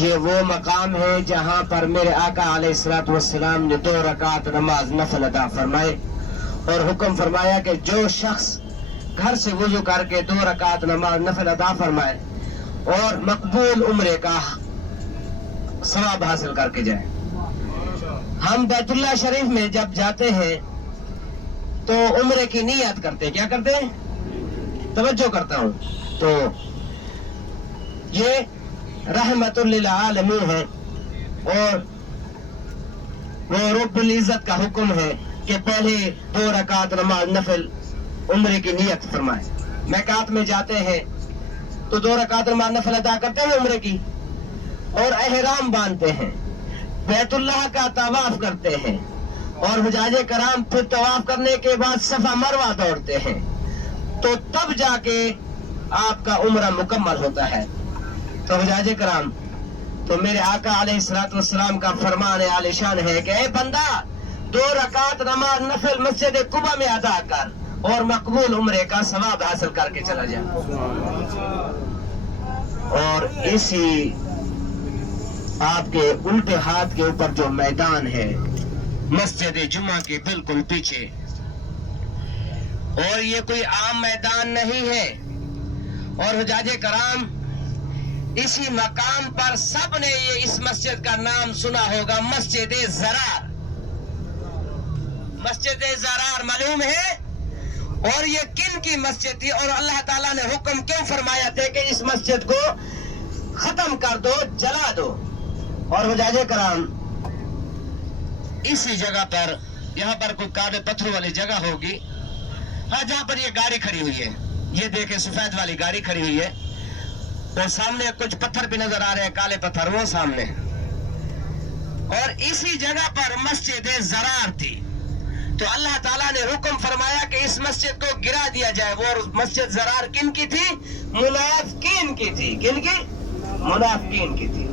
یہ وہ مقام ہے جہاں پر میرے آقا علیہ الصلوۃ والسلام نے 2 رکعت نماز نفل ادا فرمائے اور حکم فرمایا کہ جو شخص گھر سے وضو کر کے 2 رکعت نماز نفل ادا فرمائے اور مقبول عمرے کا ثواب حاصل کر کے جائے. ہم بیت اللہ شریف میں جب جاتے ہیں تو عمرے کی نیت کرتے ہیں. کیا کرتے ہیں؟ توجہ کرتا ہوں. تو یہ رحمت للعالمین ہے اور وہ رب العزت کا حکم ہے کہ پہلے 2 رکعت نماز نفل عمرے کی نیت فرمائے. میقات میں جاتے ہیں تو 2 رکعت نماز نفل ادا کرتے ہیں عمرے کی اور احرام باندھتے ہیں, بیت اللہ کا طواف کرتے ہیں اور حجاج کرام پھر طواف کرنے کے بعد صفا مروہ دوڑتے ہیں, تو تب جا کے آپ کا عمرہ مکمل ہوتا ہے. تو حجاج کرام, تو میرے آقا علیہ الصلوۃ والسلام کا فرمان عالی شان ہے کہ اے بندہ 2 رکعت نماز نفل مسجد قباء میں ادا کر اور مقبول عمرے کا ثواب حاصل کر کے چلا جا. اور اسی آپ کے الٹے ہاتھ کے اوپر جو میدان ہے مسجد جمعہ کے بالکل پیچھے, اور یہ کوئی عام میدان نہیں ہے, اور حجاج کرام اسی مقام پر سب نے یہ اس مسجد کا نام سنا ہوگا, مسجد زرار. مسجد زرار معلوم ہے, اور یہ کن کی مسجد تھی اور اللہ تعالیٰ نے حکم کیوں فرمایا تھا کہ اس مسجد کو ختم کر دو, جلا دو. اور حجاج کرام اسی جگہ پر, یہاں پر کوئی کالے پتھروں والی جگہ ہوگی, ہاں جہاں پر یہ گاڑی کھڑی ہوئی ہے, یہ دیکھیں سفید والی گاڑی کھڑی ہوئی ہے, اور سامنے کچھ پتھر بھی نظر آ رہے ہیں, کالے پتھر وہ سامنے, اور اسی جگہ پر مسجد زرار تھی. تو اللہ تعالیٰ نے حکم فرمایا کہ اس مسجد کو گرا دیا جائے. وہ مسجد زرار کن کی تھی؟ منافقین کی تھی. کن کی؟ منافقین کی تھی.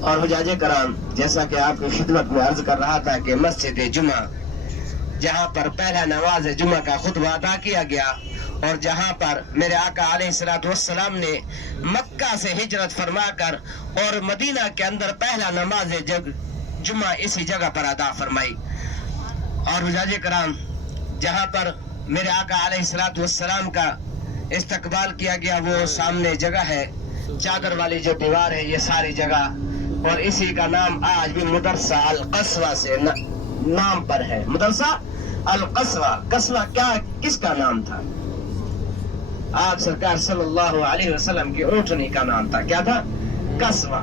اور حجاج کرام جیسا کہ آپ کی خدمت میں عرض کر رہا تھا کہ مسجد جمعہ جہاں پر پہلا نماز جمعہ کا خطبہ ادا کیا گیا اور جہاں پر میرے آقا علیہ الصلوۃ والسلام نے مکہ سے ہجرت فرما کر اور مدینہ کے اندر پہلا نماز جمعہ اسی جگہ پر ادا فرمائی. اور حجاج کرام جہاں پر میرے آقا علیہ الصلوۃ والسلام کا استقبال کیا گیا وہ سامنے جگہ ہے, چادر والی جو دیوار ہے, یہ ساری جگہ, اور اسی کا نام آج بھی مدرسہ القصوہ سے نام پر ہے. مدرسہ القصوہ. قصوہ کیا کس کا نام تھا؟ آپ سرکار صلی اللہ علیہ وسلم کی اونٹنی کا نام تھا. کیا تھا؟ قصوہ.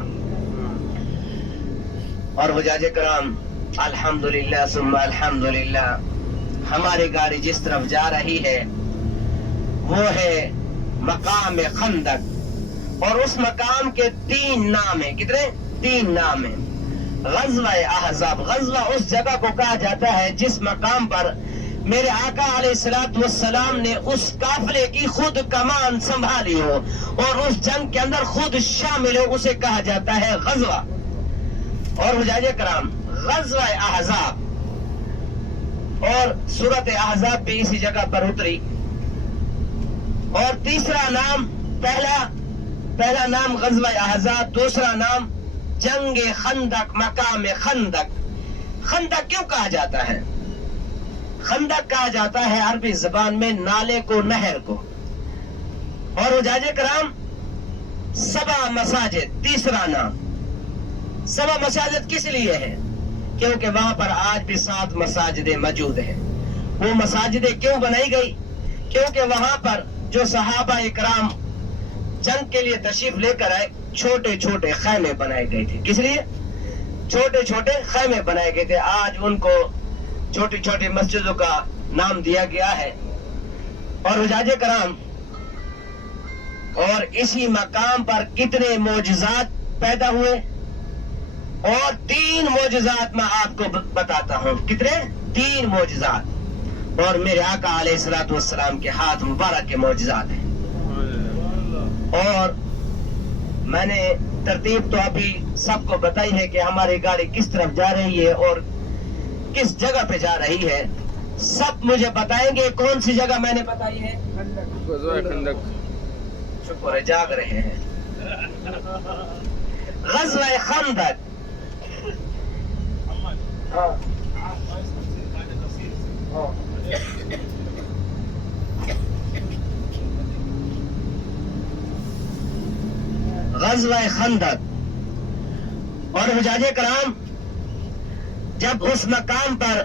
اور حجاج کرام الحمدللہ ثم الحمدللہ ہماری گاڑی جس طرف جا رہی ہے وہ ہے مقام خندق, اور اس مقام کے 3 نام ہیں. کتنے؟ 3 نام ہیں. غزوہ احزاب, غزوہ اس جگہ کو کہا جاتا ہے جس مقام پر میرے آقا علیہ الصلوۃ والسلام نے اس قافلے کی خود کمان سنبھالی ہو اور اس جنگ کے اندر خود شامل ہو, اسے کہا جاتا ہے غزوہ. اور حجاج کرام غزوہ احزاب اور سورۃ احزاب بھی اسی جگہ پر اتری. اور تیسرا نام, پہلا نام غزوہ احزاب, دوسرا نام جنگ خندق, مقام خندق. خندق کیوں کہا جاتا ہے؟ خندق کہا جاتا ہے عربی زبان میں نالے کو, نہر کو. اور حجاج کرام 7 مساجد, تیسرا نام. 7 مساجد کس لیے ہے؟ کیونکہ وہاں پر آج بھی 7 مساجدیں موجود ہیں. وہ مساجدیں کیوں بنائی گئی؟ کیونکہ وہاں پر جو صحابہ اکرام جنگ کے لیے تشریف لے کر آئے, چھوٹے چھوٹے خیمے بنائے گئے تھے. کس لیے؟ چھوٹے چھوٹے خیمے بنائے گئے تھے. آج ان کو چھوٹی چھوٹی مسجدوں کا نام دیا گیا ہے. اور حجاج کرام اور اسی مقام پر کتنے معجزات پیدا ہوئے, اور 3 معجزات میں آپ کو بتاتا ہوں. کتنے؟ 3 معجزات. اور میرے آقا علیہ الصلوۃ والسلام کے ہاتھ مبارک کے معجزات ہیں. اور میں نے ترتیب تو ابھی سب کو بتائی ہے کہ ہماری گاڑی کس طرف جا رہی ہے اور کس جگہ پہ جا رہی ہے. سب مجھے بتائیں گے کون سی جگہ میں نے بتائی ہے؟ شکر ہے جاگ رہے ہیں. غزوہ خندق. غزوہ خندق. اور حجاج کرام جب اس مقام پر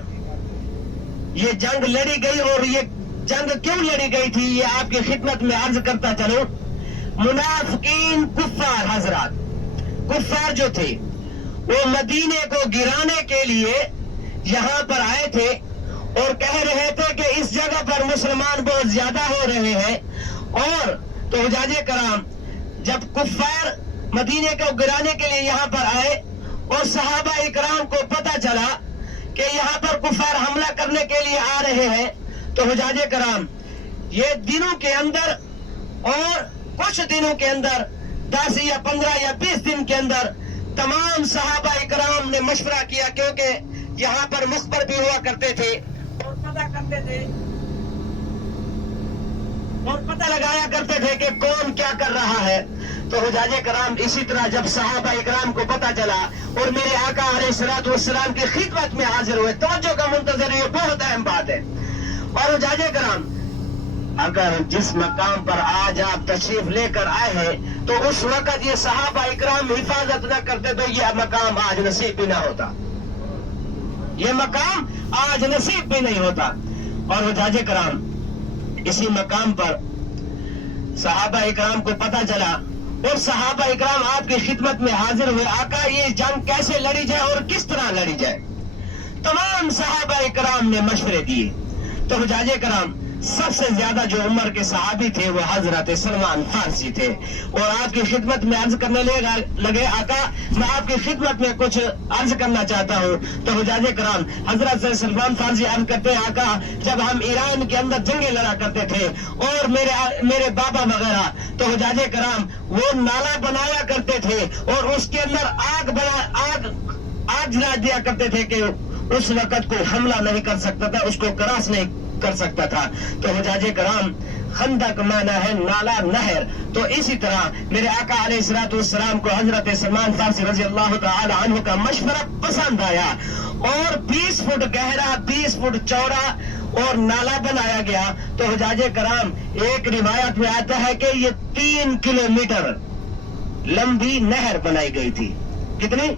یہ جنگ لڑی گئی، اور یہ جنگ کیوں لڑی گئی تھی یہ آپ کی خدمت میں عرض کرتا چلوں. منافقین کفار حضرات، کفار جو تھے وہ مدینے کو گرانے کے لیے یہاں پر آئے تھے اور کہہ رہے تھے کہ اس جگہ پر مسلمان بہت زیادہ ہو رہے ہیں. اور تو حجاج کرام جب کفار مدینے کو گرانے کے لیے یہاں پر آئے اور صحابہ اکرام کو پتہ چلا کہ یہاں پر کفار حملہ کرنے کے لیے آ رہے ہیں، تو حجاج کرام یہ دنوں کے اندر اور کچھ دنوں کے اندر 10 یا 15 یا 20 دن کے اندر تمام صحابہ اکرام نے مشورہ کیا، کیونکہ یہاں پر مخبر بھی ہوا کرتے تھے اور پتہ کرتے تھے اور پتہ لگایا کرتے تھے کہ کون کیا کر رہا ہے. تو حجاج کرام اسی طرح جب صحابہ اکرام کو پتہ چلا اور میرے آقا علیہ الصلوۃ والسلام کی خدمت میں حاضر ہوئے، توجہ کا منتظر، یہ بہت اہم بات ہے. اور حجاج کرام اگر جس مقام پر آج آپ تشریف لے کر آئے ہیں تو اس وقت یہ صحابہ اکرام حفاظت نہ کرتے تو یہ مقام آج نصیب بھی نہ ہوتا، یہ مقام آج نصیب بھی نہیں ہوتا. اور حجاج کرام اسی مقام پر صحابہ اکرام کو پتہ چلا اور صحابہ اکرام آپ کی خدمت میں حاضر ہوئے، آقا یہ جنگ کیسے لڑی جائے اور کس طرح لڑی جائے. تمام صحابہ اکرام نے مشورے دیے. تو حجاج کرام سب سے زیادہ جو عمر کے صحابی تھے وہ حضرت سلمان فارسی تھے، اور آپ کی خدمت میں عرض کرنے لگے آقا میں آپ کی خدمت میں کچھ عرض کرنا چاہتا ہوں. تو حجاج کرام حضرت سلمان فارسی عرض کرتے ہیں آقا جب ہم ایران کے اندر جنگیں لڑا کرتے تھے اور میرے بابا وغیرہ، تو حجاج کرام وہ نالا بنایا کرتے تھے اور اس کے اندر آگ جلا دیا کرتے تھے کہ اس وقت کوئی حملہ نہیں کر سکتا تھا، اس کو کراس نہیں کر سکتا تھا. تو حجاج کرام خندق مانا ہے نالا، نہر. تو اسی طرح میرے آقا علیہ الصلوۃ والسلام کو حضرت سلمان فارسی رضی اللہ تعالی عنہ کا مشورہ پسند آیا اور 20 فٹ گہرا 20 فٹ چوڑا اور نالا بنایا گیا. تو حجاج کرام ایک روایت میں آتا ہے کہ یہ 3 کلومیٹر لمبی نہر بنائی گئی تھی. کتنی؟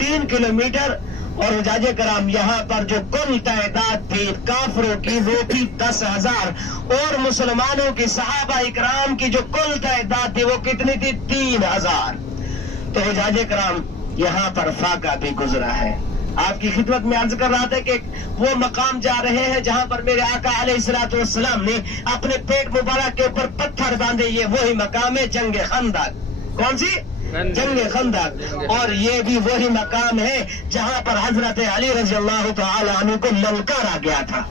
3 کلومیٹر. اور حجاج کرام یہاں پر جو کل تعداد تھی کافروں کی وہ تھی 10,000 اور مسلمانوں کی صحابہ اکرام کی جو کل تعداد تھی وہ کتنی تھی؟ 3,000. تو حجاج کرام یہاں پر فاقہ بھی گزرا ہے. آپ کی خدمت میں عرض کر رہا تھا کہ وہ مقام جا رہے ہیں جہاں پر میرے آقا علیہ الصلوۃ والسلام نے اپنے پیٹ مبارک کے اوپر پتھر باندھے. یہ وہی مقام ہے جنگ خندق. کون سی؟ جنگ خندق. اور یہ بھی وہی مقام ہے جہاں پر حضرت علی رضی اللہ تعالی عنہ کو للکارا گیا تھا.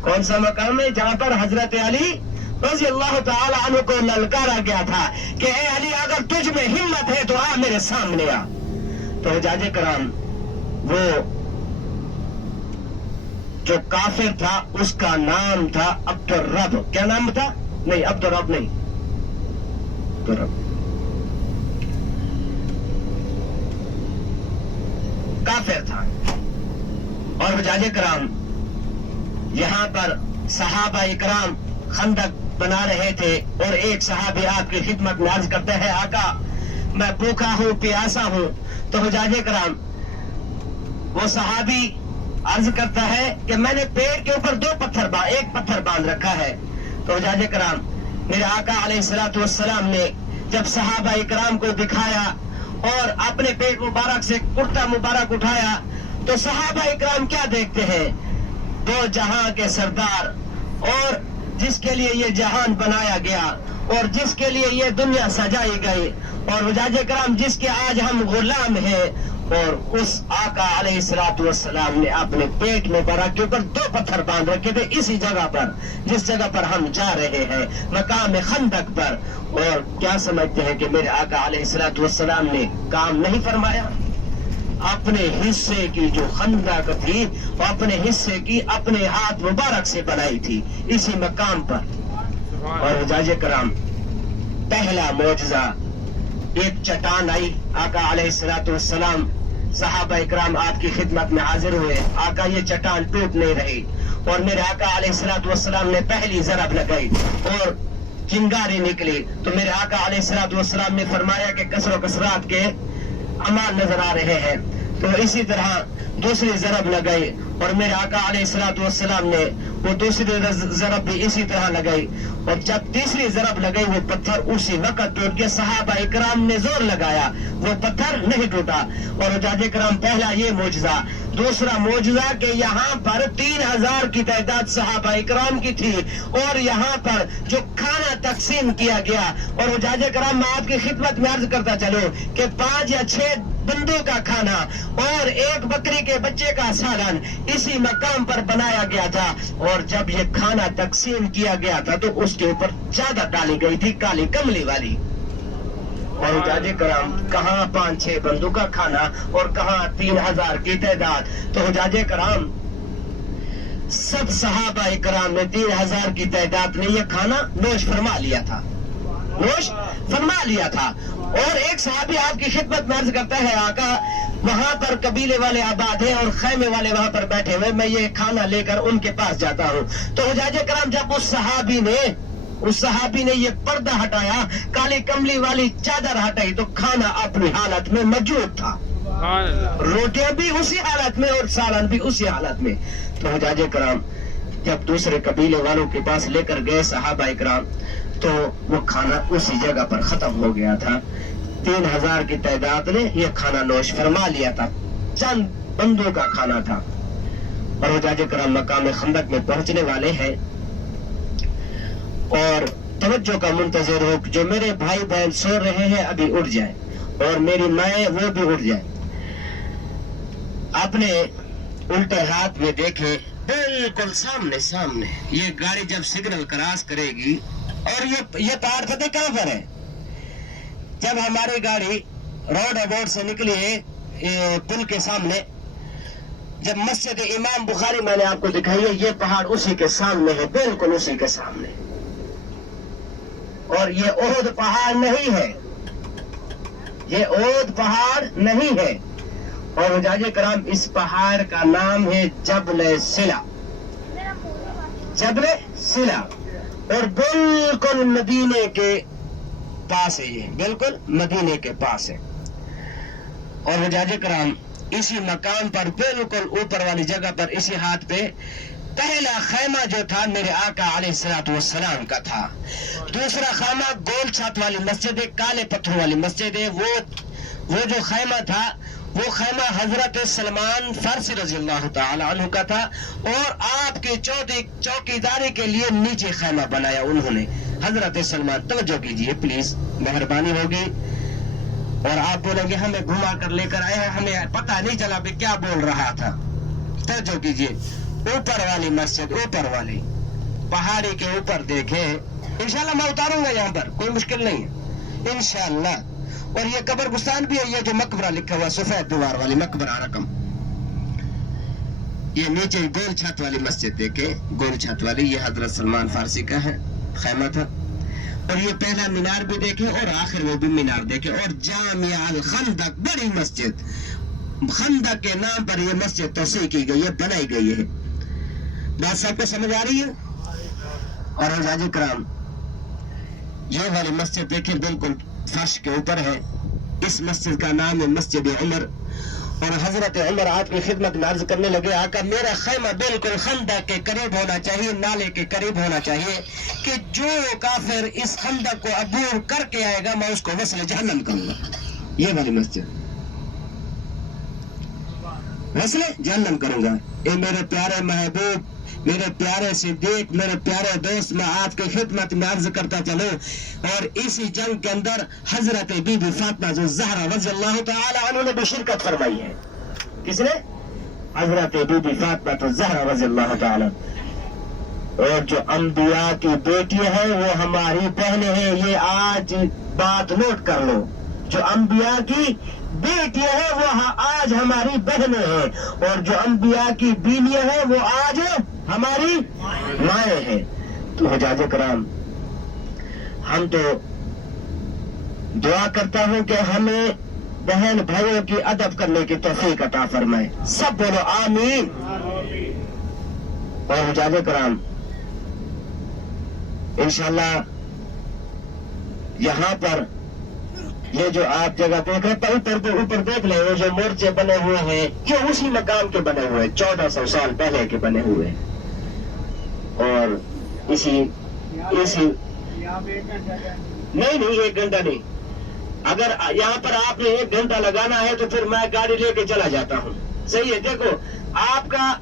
کون سا مقام ہے؟ جہاں پر حضرت علی رضی اللہ تعالی عنہ کو للکارا گیا تھا کہ اے علی اگر تجھ میں ہمت ہے تو آ میرے سامنے آ. تو حجاج کرام وہ جو کافر تھا اس کا نام تھا عبد الرب. کیا نام تھا؟ نہیں عبد الرب نہیں، عبد الرب کافر تھا. اور حجاج کرام یہاں پر صحابہ اکرام خندق بنا رہے تھے اور ایک صحابی آپ کی خدمت میں عرض کرتے ہیں آقا میں بھوکا ہوں پیاسا ہوں. تو حجاج کرام وہ صحابی عرض کرتا ہے کہ میں نے پیڑ کے اوپر ایک پتھر باندھ رکھا ہے. تو حجاج کرام میرے آقا علیہ الصلوۃ والسلام نے جب صحابہ اکرام کو دکھایا اور اپنے پیٹ مبارک سے کرتا مبارک اٹھایا تو صحابہ اکرام کیا دیکھتے ہیں؟ دو جہاں کے سردار اور جس کے لیے یہ جہان بنایا گیا اور جس کے لیے یہ دنیا سجائی گئی اور حجاج کرام جس کے آج ہم غلام ہیں، اور اس آقا علیہ الصلوۃ والسلام نے اپنے پیٹ مبارک کے اوپر 2 پتھر باندھ رکھے تھے اسی جگہ پر جس جگہ پر ہم جا رہے ہیں مقام خندق پر. اور کیا سمجھتے ہیں کہ میرے آقا علیہ الصلوۃ والسلام نے کام نہیں فرمایا؟ اپنے حصے کی جو خندق تھی وہ اپنے حصے کی اپنے ہاتھ مبارک سے بنائی تھی اسی مقام پر. اور حجاج کرام پہلا معجزہ ایک چٹان آئی, آقا علیہ الصلوۃ والسلام صحابہ اکرام آپ کی خدمت میں حاضر ہوئے. آقا یہ چٹان ٹوٹ نہیں رہی, اور میرے آقا علیہ الصلوۃ والسلام نے پہلی ضرب لگائی اور چنگاری نکلی. تو میرے آقا علیہ الصلوۃ والسلام نے فرمایا کہ کسر و کسرات کے امان نظر آ رہے ہیں. تو اسی طرح دوسری ضرب لگائی, اور میرے آقا علیہ الصلوۃ والسلام نے وہ دوسری ضرب بھی اسی طرح لگائی, اور جب تیسری ضرب لگائی وہ پتھر اسی وقت ٹوٹ گیا. صحابہ اکرام نے زور لگایا, وہ پتھر نہیں ٹوٹا. اور حجاج کرام, پہلا یہ معجزہ. دوسرا معجزہ کہ یہاں پر 3000 کی تعداد صحابہ اکرام کی تھی, اور یہاں پر جو کھانا تقسیم کیا گیا, اور حجاج کرام میں آپ کی خدمت میں عرض کرتا چلوں کہ 5 یا 6 بندوں کا کھانا اور 1 بکری کے بچے کا سالن اسی مقام پر بنایا گیا تھا. اور جب یہ کھانا تقسیم کیا گیا تھا تو اس کے اوپر چادر ڈالی گئی تھی کالی کملی والی. اور حجاج کرام, کہاں 5-6 بندوں کا کھانا اور کہاں 3000 کی تعداد. تو حجاج کرام, سب صحابہ اکرام نے 3000 کی تعداد میں یہ کھانا نوش فرما لیا تھا, نوش فرما لیا تھا. اور ایک صحابی آپ کی خدمت میں عرض کرتا ہے, آقا وہاں پر قبیلے والے آباد ہیں اور خیمے والے وہاں پر بیٹھے ہوئے, میں یہ کھانا لے کر ان کے پاس جاتا ہوں. تو حجاج کرام, جب اس صحابی نے یہ پردہ ہٹایا, کالی کملی والی چادر ہٹائی, تو کھانا اپنی حالت میں موجود تھا, روٹیاں بھی اسی حالت میں اور سالن بھی اسی حالت میں. تو حجاج کرام, جب دوسرے قبیلے والوں کے پاس لے کر گئے صحابہ اکرام, تو وہ کھانا اسی جگہ پر ختم ہو گیا تھا. 3000 کی تعداد نے یہ کھانا نوش فرما لیا تھا, چند بندوں کا کھانا تھا. اور حجاج کرام, مقام خندق میں پہنچنے والے ہیں, اور توجہ کا منتظر ہو, جو میرے بھائی بہن سو رہے ہیں ابھی اٹھ جائیں, اور میری مائیں وہ بھی اٹھ جائیں. اپنے الٹے ہاتھ میں دیکھیں, بالکل سامنے یہ گاڑی جب سگنل کراس کرے گی, اور یہ پہاڑ پتہ کہاں پر ہے, جب ہماری گاڑی روڈ ابورڈ سے نکلی ہے پل کے سامنے, جب مسجد امام بخاری میں نے آپ کو دکھائی ہے, یہ پہاڑ اسی کے سامنے ہے, بالکل اسی کے سامنے. اور یہ احد پہاڑ نہیں ہے, یہ احد پہاڑ نہیں ہے. اور حجاج کرام, اس پہاڑ کا نام ہے جبل سلا, جبل سلا, اور بالکل مدینے کے پاس ہے, یہ بالکل مدینے کے پاس ہے. اور حجاج کرام, اسی مقام پر بالکل اوپر والی جگہ پر اسی ہاتھ پہ پہلا خیمہ جو تھا میرے آقا علیہ الصلوۃ والسلام کا تھا. دوسرا خیمہ گول چھت والی مسجد ہے, کالے پتھروں والی مسجد ہے, وہ جو خیمہ تھا وہ خیمہ حضرت سلمان فارسی رضی اللہ تعالی عنہ کا تھا, اور آپ کی چوکیداری کے لیے نیچے خیمہ بنایا انہوں نے, حضرت سلمان. توجہ کیجیے پلیز, مہربانی ہوگی. اور آپ بولیں گے ہمیں گھما کر لے کر آئے ہیں, ہمیں پتہ نہیں چلا بھی کیا بول رہا تھا. توجہ کیجیے, اوپر والی مسجد, اوپر والی پہاڑی کے اوپر دیکھیں, انشاءاللہ میں اتاروں گا یہاں پر, کوئی مشکل نہیں ہے انشاءاللہ. اور یہ قبرستان بھی ہے, یہ جو مقبرہ لکھا ہوا سفید دیوار والی مقبرہ رقم, یہ نیچے گول چھت والی مسجد دیکھیں, گول چھت والی, یہ حضرت سلمان فارسی کا ہے خیمہ تھا. اور یہ پہلا مینار بھی دیکھیں اور آخر میں بھی مینار دیکھیں. اور جامع الخندق, بڑی مسجد, خندق کے نام پر یہ مسجد توسیع کی گئی ہے, بنائی گئی ہے. بات سب کو سمجھ آ رہی ہے؟ اور حجاج کرام, یہ والی مسجد دیکھیں بالکل فرش کے اوپر ہے, اس مسجد کا نام ہے مسجد عمر. اور حضرت عمر آپ کی خدمت میں عرض کرنے لگے, آقا میرا خیمہ بالکل خندق کے قریب ہونا چاہیے, نالے کے قریب ہونا چاہیے, کہ جو کافر اس خندق کو عبور کر کے آئے گا میں اس کو وصل جہنم کروں گا. یہ والی مسجد وصل جہنم کروں گا. اے میرے پیارے محبوب, میرے پیارے صدیق, میرے پیارے دوست, میں آپ کی خدمت میں عرض کرتا چلوں, اور اسی جنگ کے اندر حضرت بی بی فاطمہ الزہرا رضی اللہ تعالی عنہ نے بھی شرکت فرمائی ہے. کس نے؟ حضرت بی بی فاطمہ الزہرا رضی اللہ تعالی. اور جو انبیاء کی بیٹی ہے وہ ہماری بہنیں ہیں, یہ آج بات نوٹ کر لو, جو انبیاء کی بیٹی ہے وہ آج ہماری بہنیں ہیں, اور جو انبیاء کی بیویاں ہیں وہ آج ہماری مائیں ہیں. تو حجاج کرام, ہم تو دعا کرتا ہوں کہ ہمیں بہن بھائیوں کی ادب کرنے کی توفیق عطا فرمائے. سب بولو آمین. اور حجاج کرام انشاءاللہ یہاں پر یہ جو آپ جگہ دیکھ رہے ہیں اوپر دیکھ لیں, وہ جو مورچے بنے ہوئے ہیں یہ اسی مقام کے بنے ہوئے, 1400 سال پہلے کے بنے ہوئے, اور اسی نہیں 1 گھنٹہ نہیں. اگر یہاں پر آپ نے 1 گھنٹہ لگانا ہے تو پھر میں گاڑی لے کے چلا جاتا ہوں. صحیح ہے. دیکھو آپ کا,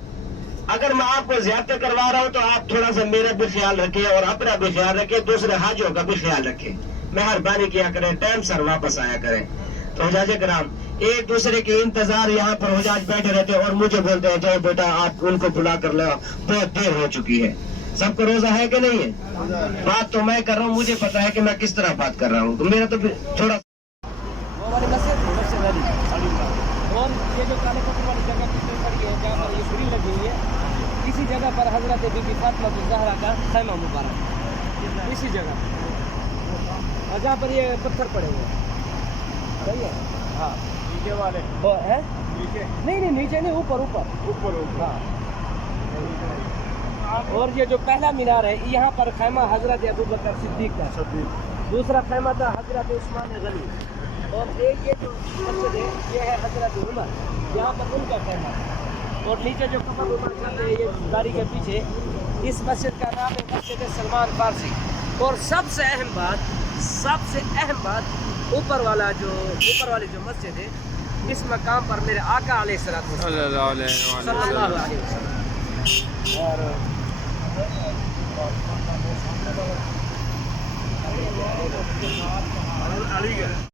اگر میں آپ کو زیادتی کروا رہا ہوں تو آپ تھوڑا سا میرا بھی خیال رکھیں اور اپنا بھی خیال رکھیں, دوسرے حاجیوں کا بھی خیال رکھیں. مہربانی کیا کریں, ٹائم سر واپس آیا کریں. تو حجاج کرام ایک دوسرے کے انتظار, یہاں پر حجاج بیٹھے رہتے ہیں اور مجھے بولتے ہیں جاؤ بیٹا آپ ان کو بلا کر لو, بہت دیر ہو چکی ہے. سب کو روزہ ہے کہ نہیں ہے؟ بات تو میں کر رہا ہوں, مجھے پتا ہے کہ میں کس طرح بات کر رہا ہوں, تو میرا تو تھوڑا. اور یہ جو کالے پتھر والی جگہ کتنی بڑی ہے جہاں پر یہ چھری لگی ہوئی ہے, اسی جگہ پر حضرت بی بی فاطمہ الزہرا کا خیمہ مبارک ہے, اسی جگہ اور جہاں پر یہ پتھر پڑے ہوئے ہیں. صحیح ہے. ہاں نیچے والے ہے, نہیں نیچے نہیں, اوپر. ہاں. اور یہ جو پہلا مینار ہے یہاں پر خیمہ حضرت ابوبکر صدیق کا, دوسرا خیمہ تھا حضرت عثمان غنی, اور ایک یہ جو مسجد ہے یہ ہے حضرت عمر, یہاں پر ان کا خیمہ ہے. اور نیچے جو قبر اوپر چل رہے ہیں یہ گاڑی کے پیچھے, اس مسجد کا نام ہے مسجد سلمان فارسی. اور سب سے اہم بات اوپر والی جو مسجد ہے, اس مقام پر میرے آقا علیہ الصلوۃ والسلام صلی اللہ علیہ وسلم اور